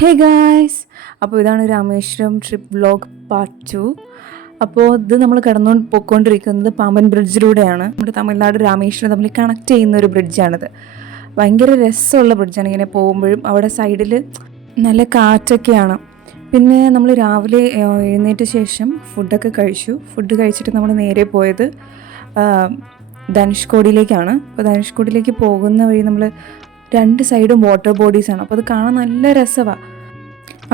Hey guys, അപ്പോൾ ഇതാണ് Rameswaram trip vlog part 2. അപ്പോൾ ഇത് നമ്മൾ പോയിക്കൊണ്ടിരിക്കുന്നത് പാമ്പൻ ബ്രിഡ്ജിലൂടെയാണ്. നമ്മുടെ തമിഴ്നാട് രാമേശ്വരം തമ്മിൽ കണക്ട് ചെയ്യുന്ന ഒരു ബ്രിഡ്ജാണിത്. ഭയങ്കര രസമുള്ള ബ്രിഡ്ജാണ്. ഇങ്ങനെ പോകുമ്പോഴും അവിടെ സൈഡിൽ നല്ല കാറ്റൊക്കെയാണ്. പിന്നെ നമ്മൾ രാവിലെ എഴുന്നേറ്റ ശേഷം ഫുഡൊക്കെ കഴിച്ചു. ഫുഡ് കഴിച്ചിട്ട് നമ്മൾ നേരെ പോയത് ധനുഷ്കോടിയിലേക്കാണ്. അപ്പോൾ ധനുഷ്കോടിയിലേക്ക് പോകുന്ന വഴി നമ്മൾ രണ്ട് സൈഡും വാട്ടർ ബോഡീസാണ്. അപ്പോൾ അത് കാണാൻ നല്ല രസമാണ്.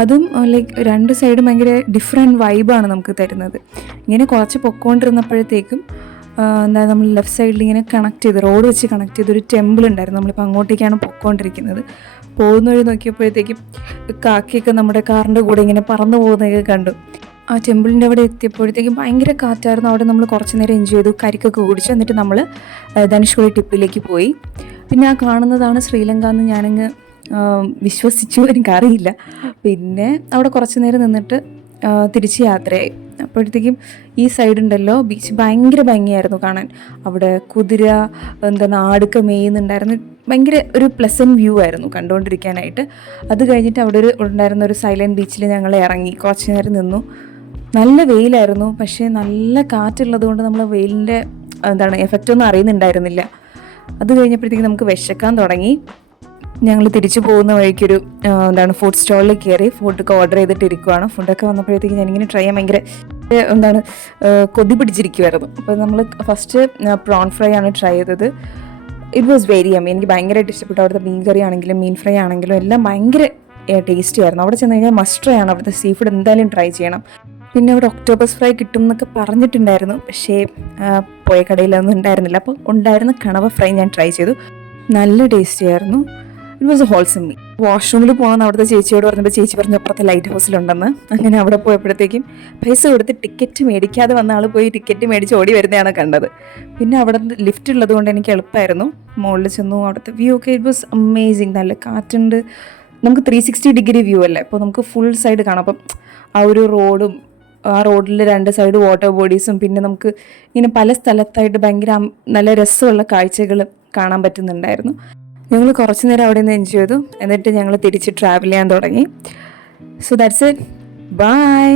അതും ലൈക്ക് രണ്ട് സൈഡും ഭയങ്കര ഡിഫറെൻറ്റ് വൈബാണ് നമുക്ക് തരുന്നത്. ഇങ്ങനെ കുറച്ച് പൊക്കോണ്ടിരുന്നപ്പോഴത്തേക്കും നമ്മൾ ലെഫ്റ്റ് സൈഡിൽ ഇങ്ങനെ കണക്ട് ചെയ്ത് റോഡ് വെച്ച് കണക്ട് ചെയ്തൊരു ടെമ്പിൾ ഉണ്ടായിരുന്നു. നമ്മളിപ്പോൾ അങ്ങോട്ടേക്കാണ് പൊക്കോണ്ടിരിക്കുന്നത്. പോകുന്ന വഴി നോക്കിയപ്പോഴത്തേക്കും കാക്കയൊക്കെ നമ്മുടെ കാറിൻ്റെ കൂടെ ഇങ്ങനെ പറന്നു പോകുന്നതൊക്കെ കണ്ടു. ആ ടെമ്പിളിൻ്റെ അവിടെ എത്തിയപ്പോഴത്തേക്കും ഭയങ്കര കാറ്റായിരുന്നു. അവിടെ നമ്മൾ കുറച്ച് നേരം എൻജോയ് ചെയ്തു, കരിക്കൊക്കെ കുടിച്ചു. എന്നിട്ട് നമ്മൾ ധനുഷ്കോടി ടിപ്പിലേക്ക് പോയി. പിന്നെ ആ കാണുന്നതാണ് ശ്രീലങ്ക എന്ന് ഞാനങ്ങ് വിശ്വസിച്ചു, എനിക്കറിയില്ല. പിന്നെ അവിടെ കുറച്ച് നേരം നിന്നിട്ട് തിരിച്ച് യാത്രയായി. അപ്പോഴത്തേക്കും ഈ സൈഡുണ്ടല്ലോ ബീച്ച് ഭയങ്കര ഭംഗിയായിരുന്നു കാണാൻ. അവിടെ കുതിര ആടൊക്കെ മേയുന്നുണ്ടായിരുന്നു. ഭയങ്കര ഒരു പ്ലസൻറ്റ് വ്യൂ ആയിരുന്നു കണ്ടുകൊണ്ടിരിക്കാനായിട്ട്. അത് കഴിഞ്ഞിട്ട് അവിടെ ഉണ്ടായിരുന്ന ഒരു സൈലൻറ്റ് ബീച്ചിൽ ഞങ്ങൾ ഇറങ്ങി കുറച്ച് നേരം നിന്നു. നല്ല വെയിലായിരുന്നു, പക്ഷേ നല്ല കാറ്റുള്ളത് കൊണ്ട് നമ്മൾ വെയിലിൻ്റെ എഫക്റ്റൊന്നും അറിയുന്നുണ്ടായിരുന്നില്ല. അത് കഴിഞ്ഞപ്പോഴത്തേക്കും നമുക്ക് വിശക്കാൻ തുടങ്ങി. ഞങ്ങൾ തിരിച്ചു പോകുന്ന വഴിക്കൊരു ഫുഡ് സ്റ്റോളിൽ കയറി ഫുഡൊക്കെ ഓർഡർ ചെയ്തിട്ടിരിക്കുവാണ്. ഫുഡൊക്കെ വന്നപ്പോഴത്തേക്കും ഞാനിങ്ങനെ ട്രൈ ചെയ്യാൻ ഭയങ്കര കൊതി പിടിച്ചിരിക്കുമായിരുന്നു. അപ്പോൾ നമ്മൾ ഫസ്റ്റ് പ്രോൺ ഫ്രൈ ആണ് ട്രൈ ചെയ്തത്. It was very yummy. എനിക്ക് ഭയങ്കരമായിട്ട് ഇഷ്ടപ്പെട്ടു. അവിടുത്തെ മീൻ കറി ആണെങ്കിലും മീൻ ഫ്രൈ ആണെങ്കിലും എല്ലാം ഭയങ്കര ടേസ്റ്റി ആയിരുന്നു. അവിടെ ചെന്ന് കഴിഞ്ഞാൽ മസ്റ്റ് ട്രൈ ആണ്. അവിടുത്തെ സീ ഫുഡ് എന്തായാലും ട്രൈ ചെയ്യണം. പിന്നെ അവിടെ ഒക്ടോബസ് ഫ്രൈ കിട്ടും എന്നൊക്കെ പറഞ്ഞിട്ടുണ്ടായിരുന്നു, പക്ഷേ പോയ കടയിലൊന്നും ഉണ്ടായിരുന്നില്ല. അപ്പോൾ ഉണ്ടായിരുന്ന കണവ ഫ്രൈ ഞാൻ ട്രൈ ചെയ്തു. നല്ല ടേസ്റ്റി ആയിരുന്നു. It was a wholesome meal. വാഷ്റൂമിൽ പോകണമെന്ന് അവിടുത്തെ ചേച്ചിയോട് പറഞ്ഞപ്പോൾ ചേച്ചി പറഞ്ഞു അപ്പുറത്തെ ലൈറ്റ് ഹൗസിലുണ്ടെന്ന്. അങ്ങനെ അവിടെ പോയപ്പോഴത്തേക്കും പൈസ കൊടുത്ത് ടിക്കറ്റ് മേടിക്കാതെ വന്ന ആൾ പോയി ടിക്കറ്റ് മേടിച്ച് ഓടി വരുന്നതാണ് കണ്ടത്. പിന്നെ അവിടെ ലിഫ്റ്റ് ഉള്ളത് കൊണ്ട് എനിക്ക് എളുപ്പമായിരുന്നു. മുകളിൽ ചെന്നു. അവിടുത്തെ വ്യൂ ഒക്കെ ഇറ്റ് വാസ് അമേസിങ്. നല്ല കാറ്റുണ്ട്. നമുക്ക് 360 ഡിഗ്രി വ്യൂ അല്ലേ, അപ്പോൾ നമുക്ക് ഫുൾ സൈഡ് കാണാം. അപ്പം ആ ഒരു റോഡും ആ റോഡിൽ രണ്ട് സൈഡ് വാട്ടർ ബോഡീസും പിന്നെ നമുക്ക് ഇങ്ങനെ പല സ്ഥലത്തായിട്ട് ഭയങ്കര നല്ല രസമുള്ള കാഴ്ചകൾ കാണാൻ പറ്റുന്നുണ്ടായിരുന്നു. ഞങ്ങൾ കുറച്ച് നേരം അവിടെ നിന്ന് എൻജോയ് ചെയ്തു. എന്നിട്ട് ഞങ്ങൾ തിരിച്ച് ട്രാവൽ ചെയ്യാൻ തുടങ്ങി. So that's it. ബൈ.